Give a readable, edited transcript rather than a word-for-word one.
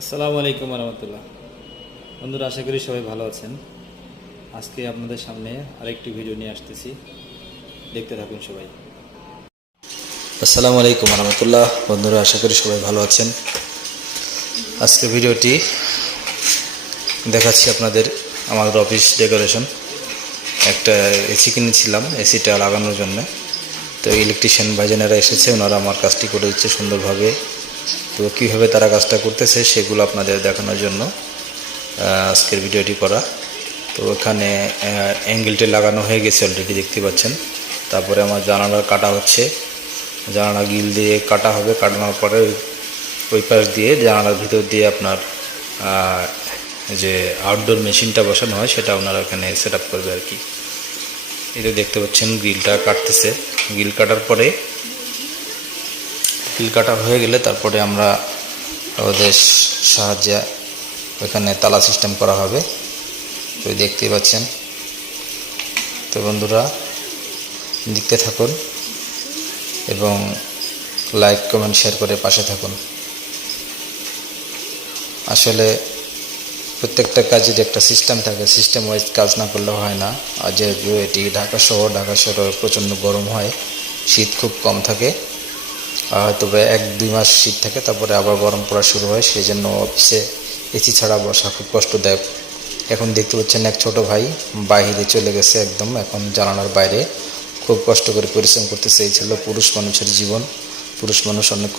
আসসালামু আলাইকুম রহমতুল্লাহ। বন্ধুরা, আশা করি সবাই ভালো আছেন। আজকে আপনাদের সামনে আরেকটি ভিডিও নিয়ে আসতেছি, দেখতে থাকুন সবাই। আসসালামু আলাইকুম রহমতুল্লাহ। বন্ধুরা, আশা করি সবাই ভালো আছেন। আজকে ভিডিওটি দেখাচ্ছি আপনাদের আমাদের অফিস ডেকোরেশন। একটা এসি কিনেছিলাম এসিটা লাগানোর জন্য। তো ইলেকট্রিশিয়ান ভাইজানেরা এসেছে, ওনারা আমার কাজটি করে দিচ্ছে সুন্দরভাবে। তো কীভাবে তারা কাজটা করতেছে সেগুলো আপনাদের দেখানোর জন্য আজকের ভিডিওটি করা। তো এখানে অ্যাঙ্গেলটি লাগানো হয়ে গেছে অলরেডি, দেখতে পাচ্ছেন। তারপরে আমার জানালা কাটা হচ্ছে, জানালা গিল দিয়ে কাটা হবে। কাটানোর পরে ওই পাশ দিয়ে জানালার ভিতর দিয়ে আপনার যে আউটডোর মেশিনটা বসানো হয় সেটা ওনারা এখানে সেট আপ করবে আর কি। এটা দেখতে পাচ্ছেন গ্রিলটা কাটতেছে। গ্রিল কাটার পরে গ্রিল কাটা হয়ে গেলে তারপরে আমরা ওদের সাহায্যে ওখানে তালা সিস্টেম করা হবে। তো দেখতে পাচ্ছেন। তো বন্ধুরা, দেখতে থাকুন এবং লাইক কমেন্ট শেয়ার করে পাশে থাকুন। আসলে প্রত্যেকটা কাজের একটা সিস্টেম থাকে, সিস্টেম ওয়াইজ কাজ না করলে হয় না। আর যেহেতু এটি ঢাকা শহরে প্রচণ্ড গরম হয়, শীত খুব কম থাকে, হয়তো 1-2 মাস শীত থাকে, তারপরে আবার গরম পড়া শুরু হয়। সেই জন্য অফিসে এসি ছাড়া বসা খুব কষ্টদায়ক। এখন দেখতে পাচ্ছেন এক ছোট ভাই বাইরে চলে গেছে, একদম এখন জানালার বাইরে খুব কষ্ট করে পরিশ্রম করতেছে। এই ছিল পুরুষ মানুষের জীবন। পুরুষ মানুষ অনেক কষ্ট